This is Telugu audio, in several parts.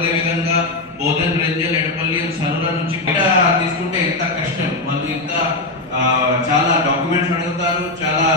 అదేవిధంగా బోధన్ రెంజల్ ఎడపల్లి సరుల నుంచి బయట తీసుకుంటే ఎంత కష్టం? వాళ్ళు ఇంత చాలా డాక్యుమెంట్స్ అడుగుతారు చాలా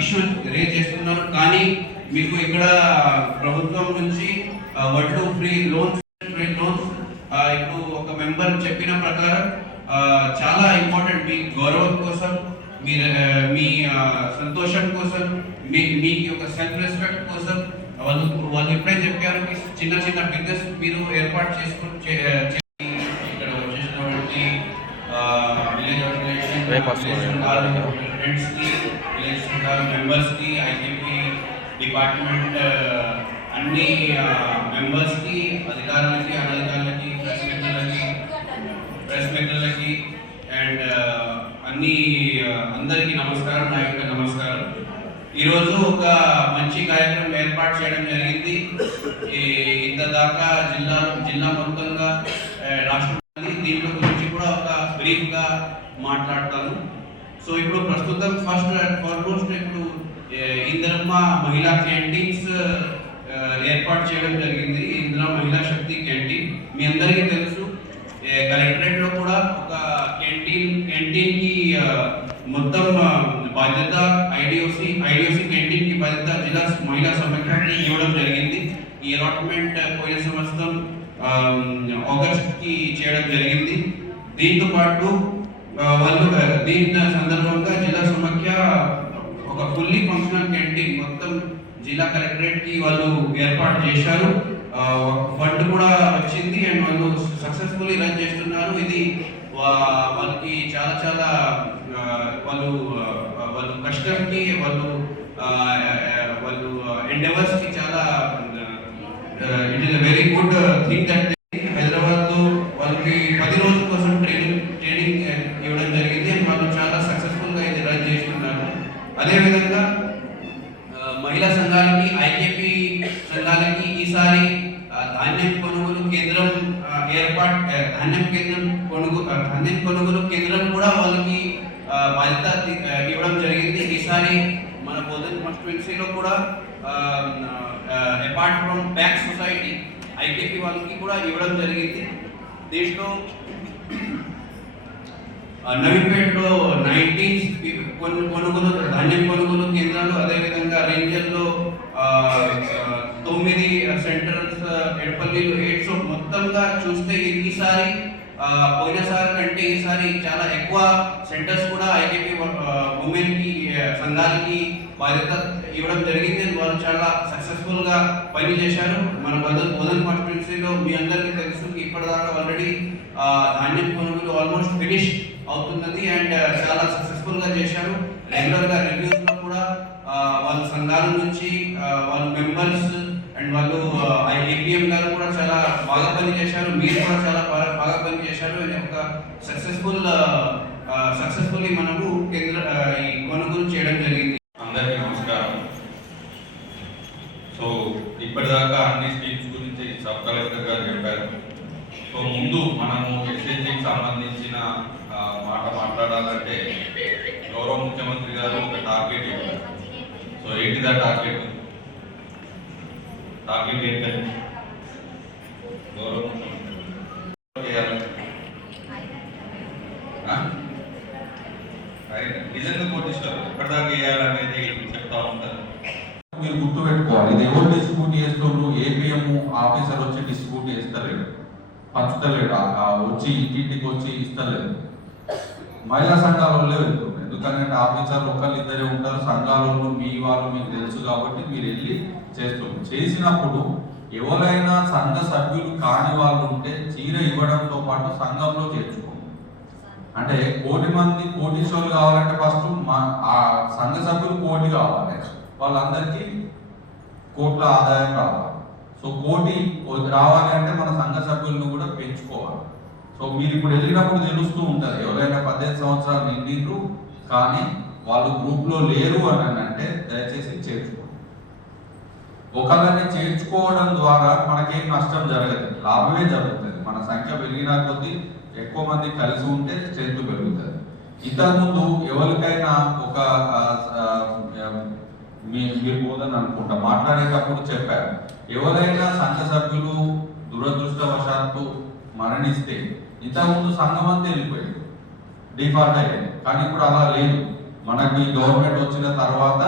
ఇష్యూస్ రేజ్ చేస్తున్నారు. కానీ మీకు ఇక్కడ ప్రభుత్వం నుంచి వడ్లు ఫ్రీ లోన్స్ ఫ్రీ లోన్స్ ఇప్పుడు ఒక మెంబర్ చెప్పిన ప్రకారం చాలా ఇంపార్టెంట్ మీ గౌరవం కోసం మీ మీ సంతోషం కోసం మీ మీకు ఒక సెల్ఫ్ రెస్పెక్ట్ కోసం వాళ్ళు వాళ్ళు ఎప్పుడే చెప్పారు మీ చిన్న చిన్న బిజినెస్ మీరు ఏర్పాటు చేసుకుని ఇక్కడ వచ్చేసినటువంటి విలేజ్ ఆర్గనైజేషన్ రేపు వస్తున్నాయి. ఫ్రెండ్స్కి విలేజ్ మెంబర్స్కి ఐకేపీ డిపార్ట్మెంట్ అన్ని మెంబర్స్కి అధికారులకి అనధికారులకి ప్రెస్ మిత్రులకి ప్రెస్ మిత్రులకి అండ్ అన్ని అందరికీ నమస్కారం నా యొక్క నమస్కారం ఈరోజు ఒక మంచి కార్యక్రమం ఏర్పాటు చేయడం జరిగింది. ఇంత దాకా జిల్లా జిల్లా మొత్తంగా రాష్ట్రం దీంట్లో గురించి కూడా ఒక బ్రీఫ్గా మాట్లాడతాను. సో ఇప్పుడు ప్రస్తుతం ఫస్ట్ అండ్ ఫార్మోస్ట్ ఇప్పుడు ఏ, ఇందిరమ్మ మహిళా క్యాంటీన్స్ ఏర్పాటు చేయడం జరిగింది. ఇందిరా మహిళా శక్తి క్యాంటీన్. మీ అందరికీ తెలుసు కలెక్టరేట్లో కూడా ఒక క్యాంటీన్ క్యాంటీన్కి మొత్తం బాధ్యత ఐడిఓసి ఐడిఓసి క్యాంటీన్కి బాధ్యత జిల్లా మహిళా సమైక్యకి ఇవ్వడం జరిగింది. ఈ అలాట్మెంట్ పోయిన సంవత్సరం ఆగస్ట్కి చేయడం జరిగింది. దీంతో పాటు వాళ్ళు దీని సందర్భంగా జిల్లా సమాఖ్య ఒక ఫుల్లీ ఫంక్షనల్ క్యాంటీన్ మొత్తం జిల్లా కలెక్టరేట్కి వాళ్ళు ఏర్పాటు చేశారు. ఫండ్ కూడా వచ్చింది అండ్ వాళ్ళు సక్సెస్ఫుల్లీ రన్ చేస్తున్నారు. ఇది వా- వాళ్ళకి చాలా చాలా వాళ్ళు వాళ్ళు కష్టానికి వాళ్ళు వాళ్ళు ఎండెవర్స్కి చాలా it is very good thing that హైదరాబాద్లో వాళ్ళకి పది రోజుల కోసం ట్రైనింగ్ ట్రైనింగ్ ఇవ్వడం జరిగింది. వాళ్ళు చాలా సక్సెస్ఫుల్గా ఇది రన్ చేస్తున్నారు. అదేవిధంగా విధంగా ఆ, మహిళా సంఘాలకి ఐకేపీ సంఘాలకి ఈసారి ఆ, ధాన్యం కొనుగోలు కేంద్రం ఆ, ఏర్పాటు ఆ, ధాన్యం కేంద్రం కొనుగోలు ధాన్యం కొనుగోలు కేంద్రం కూడా వాళ్ళకి ఆ, బాధ్యత తి- ఆ, ఇవ్వడం జరిగింది ఈసారి మన బోధన్ కాన్స్టిట్యున్సీలో కూడా apart from back society IKP వాళ్ళకి కూడా ఇవ్వడం జరిగింది. దీంట్లో నవీపేటలో నైన్టీన్ కొను కొనుగోలు ధాన్యం కొనుగోలు కేంద్రాలు అదేవిధంగా రేంజర్లో తొమ్మిది సెంటర్స్ ఎడపల్లిలో ఎయిట్స్ మొత్తంగా చూస్తే ఈసారి పోయినసారి కంటే ఈసారి చాలా ఎక్కువ సెంటర్స్ కూడా ఐకేపీ ఉమెన్కి సంఘాలకి బాధ్యత ఇవ్వడం జరిగింది. వారు వాళ్ళు చాలా సక్సెస్ఫుల్గా పని చేశారు. మన బదల్ బోధన్ కాన్స్టిట్యున్సీలో మీ అందరికీ తెలుసు ఇప్పటిదాకా ఆల్రెడీ ధాన్యం కొనుగోలు ఆల్మోస్ట్ ఫినిష్ అవుతున్నది. అండ్ చాలా సక్సెస్ఫుల్గా చేశారు. రెగ్యులర్గా రివ్యూస్లో కూడా వాళ్ళ సంఘాల నుంచి వాళ్ళ మెంబర్స్ అండ్ వాళ్ళు ఏపీఎం గారు కూడా చాలా బాగా పని చేశారు. మీరు కూడా చాలా బాగా బాగా పని చేశారు. ఒక సక్సెస్ఫుల్ సక్సెస్ఫుల్లీ మనము కేంద్ర ఆ, ఈ కొనుగోలు చేయడం జరిగింది అందరికీ నమస్కారం సో ఇప్పటిదాకా అన్ని స్కీమ్స్ గురించి సబ్ కలెక్టర్ గారు చెప్పారు సో ముందు మనము ఎస్ఎస్జికి సంబంధించిన మాట మాట్లాడాలంటే గౌరవ ముఖ్యమంత్రి గారు ఒక టార్గెట్ ఇవ్వాలి. So ఏంటిదా target? టార్గెట్ ఏంటంటే గౌరవ ముఖ్యమంత్రి నిజంగా కోటిస్తారు ఎప్పటిదాకా చేయాలనేది చెప్తా ఉంటారు. మీరు గుర్తుపెట్టుకోవాలి. ఇది ఎవరు డిస్ట్రిబ్యూట్ చేస్తున్నారు ఏపీఎం ఆఫీసర్ వచ్చి డిస్ట్రిబ్యూట్ చేస్తారు పంచుతలేడు. వచ్చి ఇంటింటికి వచ్చి ఇస్తలేదు మహిళా సంఘాల వాళ్ళే వెళ్తుండ్రు ఎందుకంటే ఆఫీసర్లు ఒకళ్ళు ఇద్దరే ఉంటారు. సంఘాలలో మీ వాళ్ళు మీకు తెలుసు కాబట్టి మీరు వెళ్ళి చేస్తున్నారు. చేసినప్పుడు ఎవరైనా సంఘ సభ్యులు కాని వాళ్ళు ఉంటే చీర ఇవ్వడంతో పాటు సంఘంలో చేర్చుకోండి. అంటే కోటి మంది కోటీశ్వరులు కావాలంటే ఫస్ట్ మా ఆ సంఘ సభ్యులు కోటి కావాలి. వాళ్ళందరికీ కోట్ల ఆదాయం రావాలి. సో కోటి రావాలి అంటే మన సంఘ సభ్యులను కూడా పెంచుకోవాలి. సో మీరు ఇప్పుడు వెళ్ళినప్పుడు తెలుస్తూ ఉంటుంది ఎవరైనా పద్దెనిమిది సంవత్సరాలు నిండిండ్రు కానీ వాళ్ళు గ్రూప్లో లేరు అని అంటే దయచేసి చేర్చుకోండి. ఒకళ్ళని చేర్చుకోవడం ద్వారా మనకేం నష్టం జరగదు లాభమే జరుగుతుంది. మన సంఖ్య పెరిగిన కొద్దీ ఎక్కువ మంది కలిసి ఉంటే స్ట్రెంత్ పెరుగుతుంది. ఇంతకుముందు ఎవరికైనా ఒక మీ మీరు పోదని అనుకుంటా. మాట్లాడేటప్పుడు చెప్పారు. ఎవరైనా సంఘ సభ్యులు దురదృష్టవశాత్తు మరణిస్తే ఇంతకుముందు సంఘం అంతా వెళ్ళిపోయింది. డిఫాల్ట్ అయ్యింది కానీ ఇప్పుడు అలా లేదు. మనకి గవర్నమెంట్ వచ్చిన తర్వాత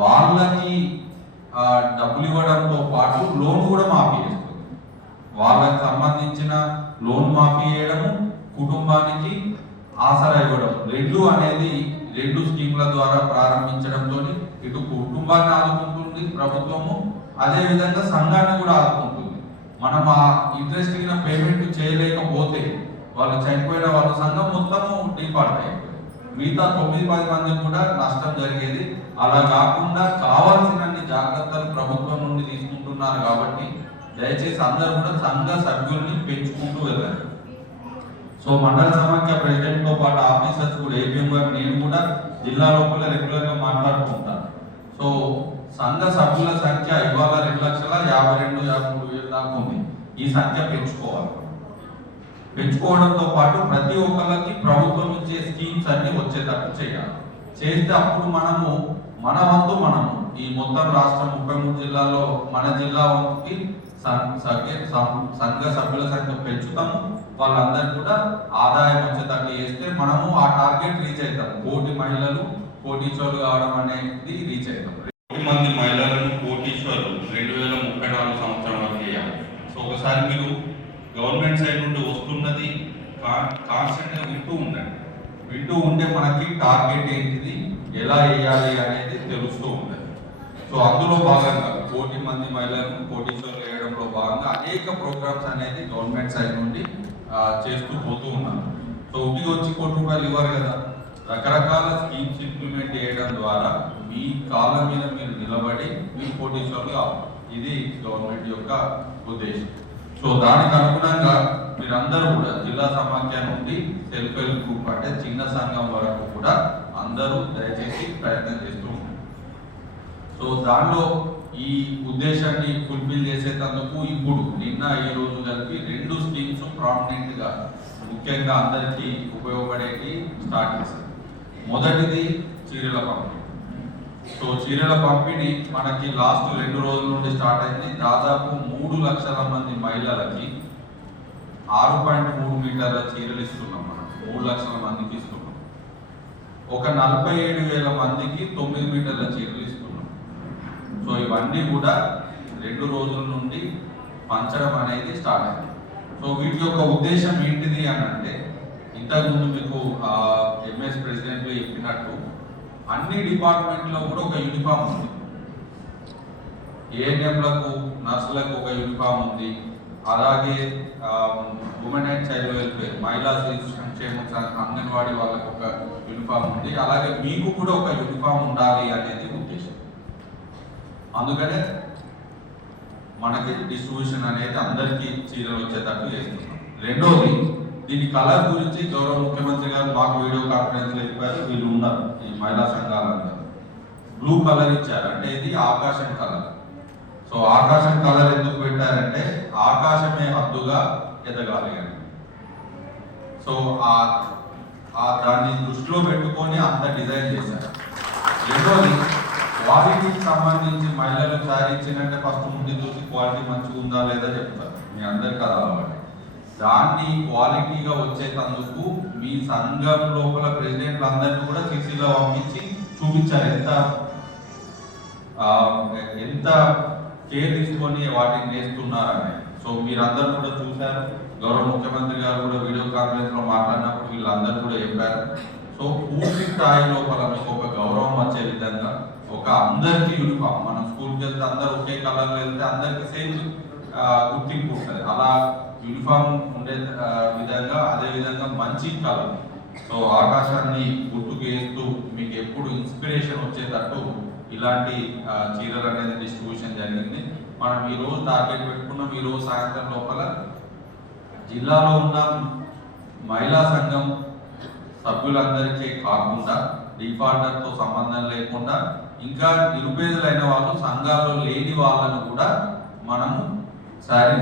వాళ్ళకి డబ్బులు ఇవ్వడంతో పాటు లోన్ కూడా మాఫీ చేస్తుంది. వాళ్ళకి సంబంధించిన లోన్ మాఫీ చేయడము కుటుంబానికి ఆసరా ఇవ్వడం. రెండు అనేది రెండు స్కీమ్ల ద్వారా ప్రారంభించడంతో ఇటు కుటుంబాన్ని ఆదుకుంటుంది ప్రభుత్వము అదే విధంగా సంఘాన్ని కూడా ఆదుకుంటుంది. మనం ఆ ఇంట్రెస్ట్ పేమెంట్ చేయలేకపోతే వాళ్ళు చనిపోయిన వాళ్ళ సంఘం మొత్తము డిఫాల్ట్ అయిపోయింది మిగతా తొమ్మిది పది మంది కూడా నష్టం జరిగేది. అలా కాకుండా కావాల్సినన్ని జాగ్రత్తలు ప్రభుత్వం నుండి తీసుకుంటున్నారు కాబట్టి దయచేసి అందరూ కూడా సంఘ సభ్యుల్ని పెంచుకుంటూ వెళ్ళాలి సో మండల సమాఖ్య ప్రెసిడెంట్తో పాటు ఆఫీసర్స్ కూడా ఏపీఎం గారు నేను కూడా జిల్లా లోపల రెగ్యులర్గా మాట్లాడుకుంటాను. సో సంఘ సభ్యుల సంఖ్య ఇవాళ రెండు లక్షల యాభై రెండు యాభై మూడు వేలు దాకా ఉంది. ఈ సంఖ్య పెంచుకోవాలి. పెంచుకోవడంతో పాటు ప్రతి ఒక్కరికి ప్రభుత్వం ఇచ్చే స్కీమ్స్ అన్ని వచ్చేటట్టు చేయాలి. చేస్తే అప్పుడు మనము మన వంతు మనము ఈ మొత్తం రాష్ట్రం ముప్పై మూడు జిల్లాలో మన జిల్లా వంతుకి సం- సంఘ సభ్యుల సంఖ్య పెంచుతాము. వాళ్ళందరికీ కూడా ఆదాయం వచ్చేటట్టు చేస్తే మనము ఆ టార్గెట్ రీచ్ అవుతాం కోటి మహిళలు కోటీశ్వరులు కావడం అనేది రీచ్ అయ్యాం కోటి మంది మహిళలను కోటీశ్వరులు రెండు వేల ముప్పై నాలుగు సంవత్సరం వరకు చేయాలి. సో ఒకసారి మీరు గవర్నమెంట్ సైడ్ నుండి వస్తున్నది కాన్స్టెంట్గా వింటూ ఉండండి. వింటూ ఉంటే మనకి టార్గెట్ ఏంటిది? ఎలా వేయాలి అనేది తెలుస్తూ ఉండదు సో అందులో భాగంగా కోటి మంది మహిళలను పోటీశ్వరులు వేయడంలో భాగంగా అనేక ప్రోగ్రామ్స్ అనేది గవర్నమెంట్ సైడ్ నుండి చేస్తూ పోతూ ఉన్నారు. సో ఒకటి వచ్చి కోటి రూపాయలు ఇవ్వరు కదా. రకరకాల స్కీమ్స్ ఇంప్లిమెంట్ చేయడం ద్వారా మీ కాళ్ళ మీద మీరు నిలబడి మీ కోటీశ్వరులు కావాలి ఇది గవర్నమెంట్ యొక్క ఉద్దేశం. సో దానికి అనుగుణంగా మీరందరూ కూడా జిల్లా సమాఖ్య నుండి సెల్ఫ్ హెల్ప్ గ్రూప్ అంటే చిన్న సంఘం వరకు కూడా అందరూ దయచేసి ప్రయత్నం చేస్తూ ఉంటారు సో దానిలో ఈ ఉద్దేశాన్ని ఫుల్ఫిల్ చేసేటందుకు ఇప్పుడు నిన్న ఈ రోజు కలిపి రెండు స్కీమ్స్ ప్రామినెంట్గా ముఖ్యంగా అందరికీ ఉపయోగపడేటి స్టార్ట్ చేశారు మొదటిది చీరల పంపిణీ. సో చీరల పంపిణీ మనకి లాస్ట్ రెండు రోజుల నుండి స్టార్ట్ అయింది. దాదాపు మూడు లక్షల మంది మహిళలకి ఆరు పాయింట్ మూడు మీటర్ల చీరలు ఇస్తున్నాం మనం. మూడు లక్షల మందికి ఇస్తున్నాం. ఒక నలభై ఏడు వేల మందికి తొమ్మిది మీటర్ల చీరలు ఇస్తున్నాం. సో ఇవన్నీ కూడా రెండు రోజుల నుండి పంచడం అనేది స్టార్ట్ అయింది. సో వీటి యొక్క ఉద్దేశం ఏంటిది అని అంటే ఇంతకుముందు మీకు ఎంఎస్ ప్రెసిడెంట్ చెప్పినట్టు అన్ని డిపార్ట్మెంట్లో కూడా ఒక యూనిఫామ్ ఉంది. ఏఎన్ఎంలకు నర్సులకు ఒక యూనిఫామ్ ఉంది. అలాగే ఉమెన్ అండ్ చైల్డ్ వెల్ఫేర్ మహిళా శిశు సంక్షేమ అంగన్వాడీ వాళ్ళకు ఒక యూనిఫామ్ ఉంది. అలాగే మీకు కూడా ఒక యూనిఫామ్ ఉండాలి అనేది ఉద్దేశం. అందుకనే మనకి డిస్ట్రిబ్యూషన్ అనేది అందరికీ చీరలు వచ్చేటట్టు చేస్తున్నాం. రెండోది దీని కలర్ గురించి గౌరవ ముఖ్యమంత్రి గారు మాకు వీడియో కాన్ఫరెన్స్లో చెప్పారు. వీళ్ళు ఉన్నారు. ఈ మహిళా సంఘాలందరూ బ్లూ కలర్ ఇచ్చారు. అంటే ఇది ఆకాశం కలర్. సో ఆకాశం కలర్ ఎందుకు పెట్టారంటే ఆకాశమే హద్దుగా ఎదగాలి అని. సో ఆ దాన్ని దృష్టిలో పెట్టుకొని అంత డిజైన్ చేశారు. రెండోది క్వాలిటీకి సంబంధించి మహిళలు శారీ ఇచ్చినట్టే ఫస్ట్ ముందు చూసి క్వాలిటీ మంచిగా ఉందా లేదా చెప్తారు. మీ అందరికీ అది దాన్ని క్వాలిటీగా వచ్చేటందుకు మీ సంఘం లోపల ప్రెసిడెంట్లు అందరినీ కూడా సిసిలో పంపించి చూపించారు. ఎంత ఎంత కేర్ తీసుకొని వాటిని నేస్తున్నారని సో మీరందరూ కూడా చూశారు. గౌరవ ముఖ్యమంత్రి గారు కూడా వీడియో కాన్ఫరెన్స్లో మాట్లాడినప్పుడు వీళ్ళందరూ కూడా చెప్పారు. సో పూర్తి స్థాయి లోపల మీకు ఒక గౌరవం వచ్చే విధంగా ఒక అందరికీ యూనిఫామ్ మనం స్కూల్కి వెళ్తే అందరూ ఒకే కలర్లో వెళ్తే అందరికి సేమ్ గుర్తింపు ఉంటుంది. అలా యూనిఫామ్ ఉండే విధంగా అదే విధంగా మంచి కలర్ సో ఆకాశాన్ని గుర్తుకు వేస్తూ మీకు ఎప్పుడు ఇన్స్పిరేషన్ వచ్చేటట్టు ఇలాంటి చీరలు అనేది డిస్ట్రిబ్యూషన్ జరిగింది. మనం ఈ రోజు టార్గెట్ పెట్టుకున్నాం. ఈ రోజు సాయంత్రం లోపల జిల్లాలో ఉన్న మహిళా సంఘం సభ్యులందరికీ కాకుండా డిఫాల్టర్తో సంబంధం లేకుండా ఇంకా నిరుపేదలైన వాళ్ళు సంఘాల్లో లేని వాళ్ళను కూడా మనము శారీ